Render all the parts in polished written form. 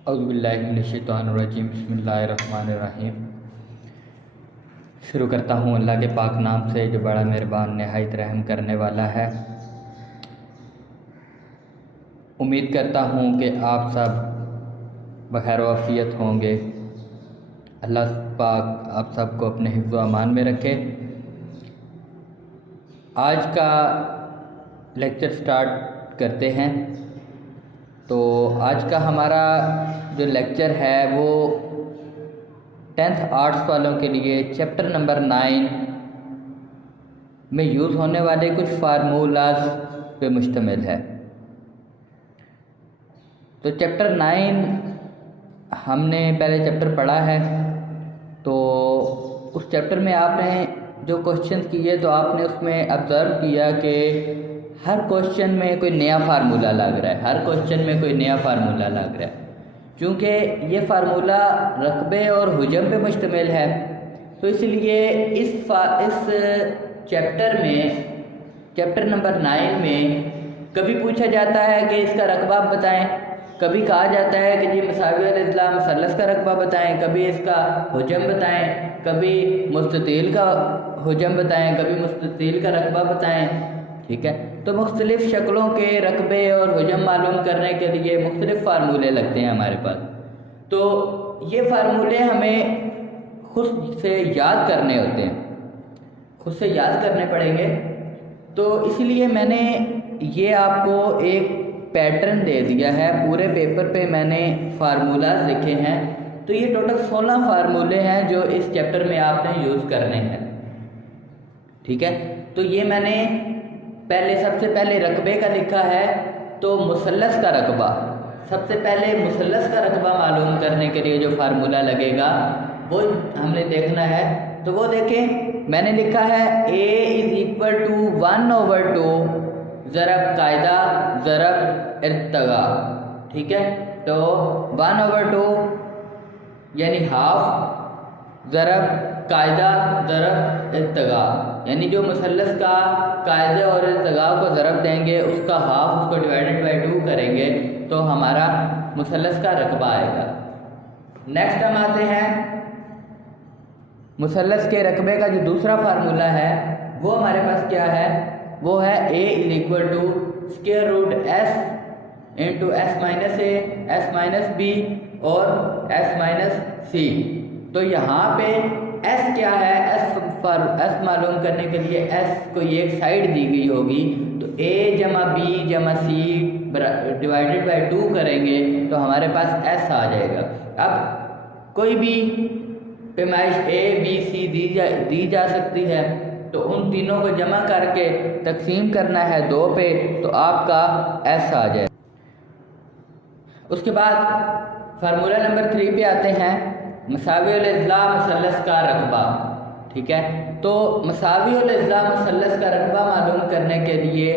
اعوذ باللہ من الشیطان الرجیم، بسم اللہ الرحمن الرحیم۔ شروع کرتا ہوں اللہ کے پاک نام سے جو بڑا مہربان نہایت رحم کرنے والا ہے۔ امید کرتا ہوں کہ آپ سب بخیر و عافیت ہوں گے۔ اللہ پاک آپ سب کو اپنے حفظ و امان میں رکھے۔ آج کا لیکچر سٹارٹ کرتے ہیں۔ تو آج کا ہمارا جو لیکچر ہے وہ 10th آرٹس والوں کے لیے چیپٹر نمبر 9 میں یوز ہونے والے کچھ فارمولاز پہ مشتمل ہے۔ تو چیپٹر 9 ہم نے پہلے چیپٹر پڑھا ہے، تو اس چیپٹر میں آپ نے جو کوشچن کیے تو آپ نے اس میں آبزرو کیا کہ ہر کوشچن میں کوئی نیا فارمولہ لگ رہا ہے، چونکہ یہ فارمولہ رقبے اور حجم پہ مشتمل ہے، تو اس لیے اس چیپٹر میں چیپٹر نمبر 9 میں کبھی پوچھا جاتا ہے کہ اس کا رقبہ بتائیں، کبھی کہا جاتا ہے کہ جی مساوی الاضلاع مثلث کا رقبہ بتائیں، کبھی اس کا حجم بتائیں، کبھی مستطیل کا حجم بتائیں، کبھی مستطیل کا رقبہ بتائیں، ٹھیک ہے۔ تو مختلف شکلوں کے رقبے اور حجم معلوم کرنے کے لیے مختلف فارمولے لگتے ہیں ہمارے پاس۔ تو یہ فارمولے ہمیں خود سے یاد کرنے ہوتے ہیں، خود سے یاد کرنے پڑیں گے۔ تو اس لیے میں نے یہ آپ کو ایک پیٹرن دے دیا ہے، پورے پیپر پہ میں نے فارمولاز لکھے ہیں۔ تو یہ ٹوٹل 16 فارمولے ہیں جو اس چیپٹر میں آپ نے یوز کرنے ہیں، ٹھیک ہے۔ تو یہ میں نے سب سے پہلے رقبے کا لکھا ہے، تو مثلث کا رقبہ، سب سے پہلے مثلث کا رقبہ معلوم کرنے کے لیے جو فارمولہ لگے گا وہ ہم نے دیکھنا ہے۔ تو وہ دیکھیں، میں نے لکھا ہے A = 1/2 ضرب قاعدہ ضرب ارتقاء، ٹھیک ہے۔ تو 1/2 یعنی ہاف ضرب قاعدہ ضرب ارتقاء، یعنی جو مثلث کا قاعدہ اور ارتقاء کو ضرب دیں گے اس کا ہاف، اس کو ڈیوائڈڈ بائی 2 کریں گے تو ہمارا مثلث کا رقبہ آئے گا۔ نیکسٹ ہم آتے ہیں مثلث کے رقبے کا جو دوسرا فارمولہ ہے وہ ہمارے پاس کیا ہے، وہ ہے A = √S × S - B اور S - C۔ تو یہاں پہ S کیا ہے، S معلوم کرنے کے لیے S کو ایک سائڈ دی گئی ہوگی، تو A + B + C divided by 2 کریں گے تو ہمارے پاس S آ جائے گا۔ اب کوئی بھی پیمائش A B C دی جا سکتی ہے، تو ان تینوں کو جمع کر کے تقسیم کرنا ہے 2 پہ تو آپ کا S آ جائے۔ اس کے بعد فارمولہ نمبر 3 پہ آتے ہیں، مساوی الاضلاع مثلث کا رقبہ، ٹھیک ہے۔ تو مساوی الاضلاع مثلث کا رقبہ معلوم کرنے کے لیے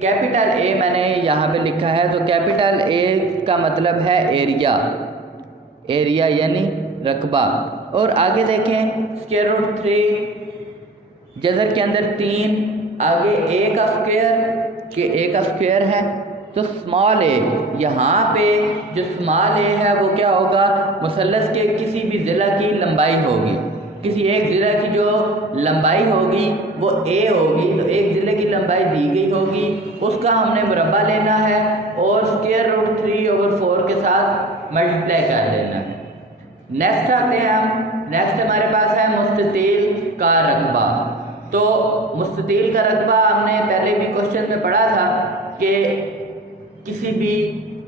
کیپٹل A میں نے یہاں پہ لکھا ہے، تو کیپٹل A کا مطلب ہے ایریا یعنی رقبہ۔ اور آگے دیکھیں √3 جذر کے اندر 3، آگے A کا اسکوائر کہ A کا اسکوائر ہے، تو اسمال a، یہاں پہ جو اسمال a ہے وہ کیا ہوگا، مثلث کے کسی بھی ضلع کی لمبائی ہوگی، کسی ایک ضلع کی جو لمبائی ہوگی وہ a ہوگی، تو ایک ضلع کی لمبائی دی گئی ہوگی، اس کا ہم نے مربع لینا ہے اور √3/4 کے ساتھ ملٹیپلائی کر دینا ہے۔ نیکسٹ آتے ہیں نیکسٹ ہمارے پاس ہے مستطیل کا رقبہ۔ تو مستطیل کا رقبہ ہم نے پہلے بھی کوشچن میں پڑھا تھا کہ کسی بھی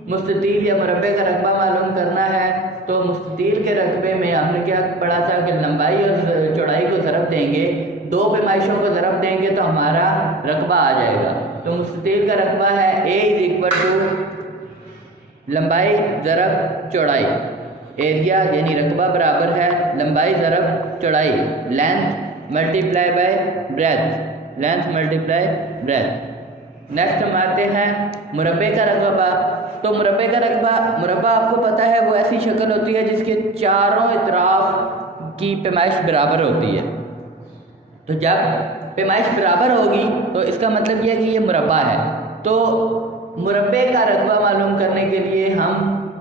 مستطیل یا مربع کا رقبہ معلوم کرنا ہے تو مستطیل کے رقبے میں ہم نے کیا پڑھا تھا کہ لمبائی اور چوڑائی کو ضرب دیں گے، 2 پیمائشوں کو ضرب دیں گے تو ہمارا رقبہ آ جائے گا۔ تو مستطیل کا رقبہ ہے A = لمبائی ضرب چوڑائی، ایریا یعنی رقبہ برابر ہے لمبائی ضرب چوڑائی، length multiply by breadth. Next ہم آتے ہیں مربع کا رقبہ۔ تو مربع آپ کو پتہ ہے وہ ایسی شکل ہوتی ہے جس کے چاروں اطراف کی پیمائش برابر ہوتی ہے۔ تو جب پیمائش برابر ہوگی تو اس کا مطلب یہ ہے کہ یہ مربع ہے۔ تو مربع کا رقبہ معلوم کرنے کے لیے ہم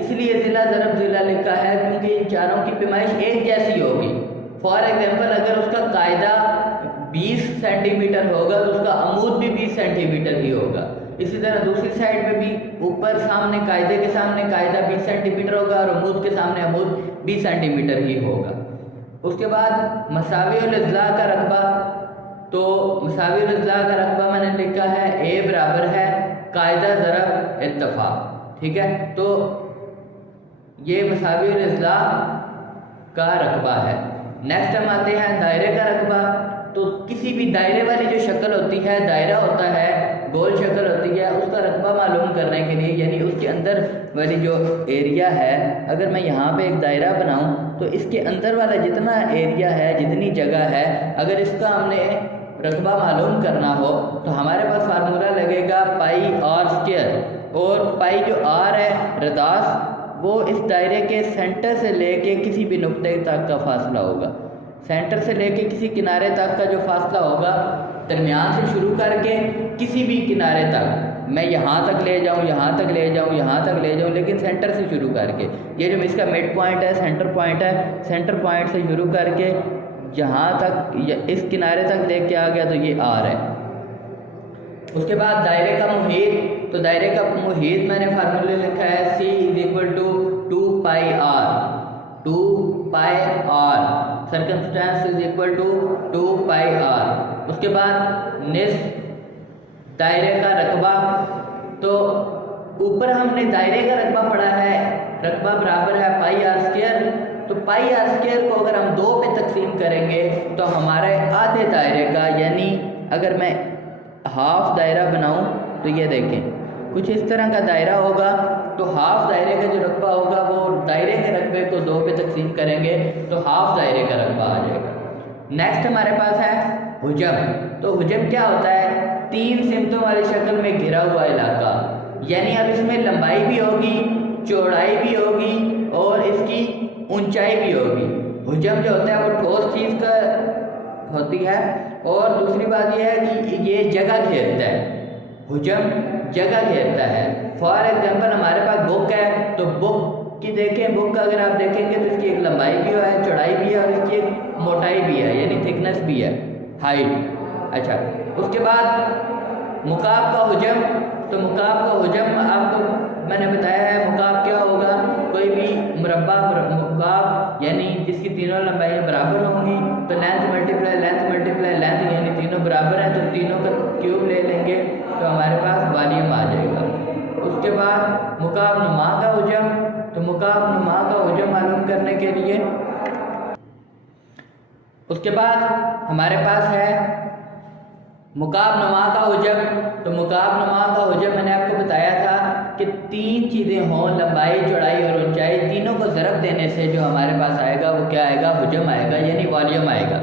اس لیے ضلع ضرب ضلع لکھا ہے کیونکہ ان چاروں کی پیمائش ایک جیسی ہوگی. فار ایگزامپل اگر اس کا قاعدہ 20 سینٹی میٹر ہوگا تو اس کا عمود بھی 20 سینٹی میٹر ہی ہوگا. اسی طرح دوسری سائڈ پہ بھی اوپر سامنے قاعدے کے سامنے قاعدہ 20 سینٹی میٹر ہوگا اور عمود کے سامنے عمود 20 سینٹی میٹر ہی ہوگا. اس کے بعد مساوی الاضلاع کا رقبہ. تو مساوی الاضلاع کا رقبہ میں نے لکھا ہے A برابر ہے قاعدہ ضرب ارتفاع. ٹھیک ہے, تو یہ مساوی الاضلاع کا رقبہ ہے. نیکسٹ ہم آتے ہیں دائرے کا رقبہ. تو کسی بھی دائرے والی جو شکل ہوتی ہے, دائرہ ہوتا ہے, گول شکل ہوتی ہے, اس کا رقبہ معلوم کرنے کے لیے یعنی اس کے اندر والی جو ایریا ہے, اگر میں یہاں پہ ایک دائرہ بناؤں تو اس کے اندر والا جتنا ایریا ہے, جتنی جگہ ہے, اگر اس کا ہم نے رقبہ معلوم کرنا ہو تو ہمارے پاس فارمولہ لگے گا پائی آر اسکوائر. اور پائی جو آر ہے رداس, وہ اس دائرے کے سینٹر سے لے کے کسی بھی نقطے تک کا فاصلہ ہوگا. سینٹر سے لے کے کسی کنارے تک کا جو فاصلہ ہوگا, درمیان سے شروع کر کے کسی بھی کنارے تک, میں یہاں تک لے جاؤں, یہاں تک لے جاؤں, یہاں تک لے جاؤں, لیکن سینٹر سے شروع کر کے, یہ جو اس کا مڈ پوائنٹ ہے, سینٹر پوائنٹ ہے, سینٹر پوائنٹ سے شروع کر کے جہاں تک اس کنارے تک لے کے آ گیا تو یہ آر ہے. اس کے بعد دائرے کا محیط. تو دائرے کا محیط میں نے فارمولہ لکھا ہے C=2 pi r. 2 pi r circumstance =2 pi r. اس کے بعد نصف دائرے کا رقبہ. تو اوپر ہم نے دائرے کا رقبہ پڑھا ہے, رقبہ برابر ہے پائی آر اسکوائر. تو پائی آر اسکوائر کو اگر ہم 2 پہ تقسیم کریں گے تو ہمارے آدھے دائرے کا, یعنی اگر میں ہاف دائرہ بناؤں تو یہ دیکھیں کچھ اس طرح کا دائرہ ہوگا, تو ہاف دائرے کا جو رقبہ ہوگا وہ دائرے کے رقبے کو 2 پہ تقسیم کریں گے تو ہاف دائرے کا رقبہ آ جائے گا. نیکسٹ ہمارے پاس ہے حجم. تو حجم کیا ہوتا ہے؟ 3 سمتوں والی شکل میں گھرا ہوا علاقہ, یعنی اب اس میں لمبائی بھی ہوگی, چوڑائی بھی ہوگی اور اس کی اونچائی بھی ہوگی. حجم جو ہوتا ہے وہ ٹھوس چیز کا ہوتی ہے, اور دوسری بات یہ ہے کہ یہ جگہ گھیرتا ہے. حجم جگہ گھیرتا ہے. فار ایگزامپل ہمارے پاس بک ہے, تو بک کی دیکھیں, بک کا اگر آپ دیکھیں گے تو اس کی ایک لمبائی بھی ہے, چوڑائی بھی ہے, اور اس کی ایک موٹائی بھی ہے, یعنی تھکنس بھی ہے, ہائٹ. اچھا, اس کے بعد مکعب کا حجم. تو مکعب کا حجم آپ کو میں نے بتایا ہے, مکعب کیا ہوگا؟ کوئی بھی مربع مکعب یعنی جس کی تینوں لمبائیاں برابر ہوں گی, تو length multiply length multiply length, یعنی تینوں برابر ہیں تو تینوں کا کیوب لے لیں گے تو ہمارے پاس والیوم آ جائے گا. اس کے بعد مکعب نما کا حجم. تو مکعب نما کا حجم معلوم کرنے کے لیے اس کے بعد ہمارے پاس ہے مکعب نما کا حجم. تو مکعب نما کا حجم میں نے آپ کو بتایا تھا کہ 3 چیزیں ہوں, لمبائی, چوڑائی اور اونچائی, تینوں کو ضرب دینے سے جو ہمارے پاس آئے گا وہ کیا آئے گا؟ حجم آئے گا, یعنی والیوم آئے گا.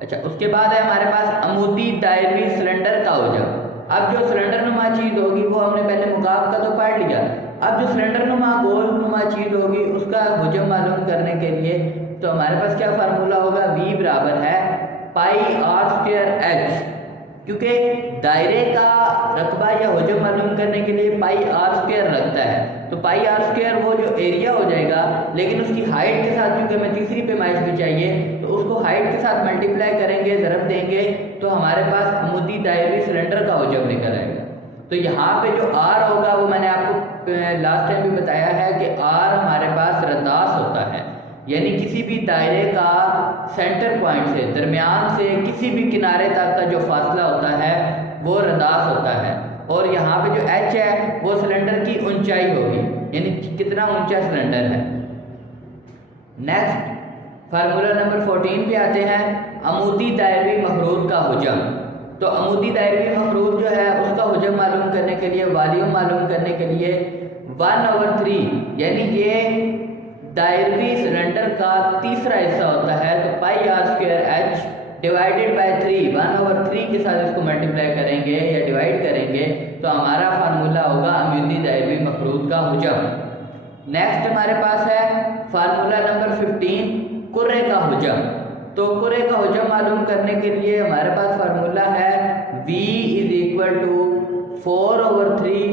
اچھا, اس کے بعد ہے ہمارے پاس عمودی دائروی سلنڈر کا حجم. اب جو سلنڈر نما چیز ہوگی وہ ہم نے پہلے مکعب کا تو پڑھ لیا, اب جو سلنڈر نما گول نما چیز ہوگی اس کا حجم معلوم کرنے کے لیے تو ہمارے پاس کیا فارمولہ ہوگا؟ V برابر ہے پائی آر اسکوائر ایچ. کیونکہ دائرے کا رقبہ یا حجم معلوم کرنے کے لیے پائی آر اسکوائر لگتا ہے, تو پائی آر اسکوائر وہ جو ایریا ہو جائے گا, لیکن اس کی ہائٹ کے ساتھ کیونکہ ہمیں تیسری پیمائش بھی چاہیے تو اس کو ہائٹ کے ساتھ ملٹیپلائی کریں گے, ضرب دیں گے تو ہمارے پاس عمودی دائروی سلنڈر کا حجم نکل آئے گا. تو یہاں پہ جو آر ہوگا وہ میں نے آپ کو لاسٹ ٹائم بھی بتایا ہے کہ آر ہمارے پاس رداس ہوتا ہے, یعنی کسی بھی دائرے کا سینٹر پوائنٹ سے, درمیان سے کسی بھی کنارے تک کا جو فاصلہ ہوتا ہے وہ رداس ہوتا ہے. اور یہاں پہ جو ایچ ہے وہ سلنڈر کی اونچائی ہوگی, یعنی کتنا اونچا سلنڈر ہے. نیکسٹ فارمولہ نمبر 14 پہ آتے ہیں عمودی دائروی مخروط کا حجم. تو عمودی دائروی مخروط جو ہے اس کا حجم معلوم کرنے کے لیے, والیوم معلوم کرنے کے لیے 1/3 یعنی یہ دائروی سلنڈر کا تیسرا حصہ ہوتا ہے, تو pi r square h divided by 3 1/3 کے ساتھ اس کو ملٹیپلائی کریں گے یا ڈیوائڈ کریں گے تو ہمارا فارمولہ ہوگا عمودی دائروی مخروط کا حجم. نیکسٹ ہمارے پاس ہے فارمولہ نمبر 15 کرے کا حجم. تو کرے کا حجم معلوم کرنے کے لیے ہمارے پاس فارمولہ ہے V = 4/3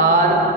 r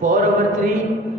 4/3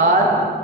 r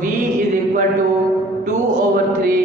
v = 2/3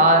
r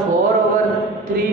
4/3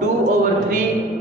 2/3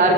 r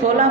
16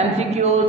MCQs,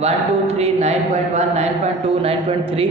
1, 2, 3, 9.1, 9.2, 9.3।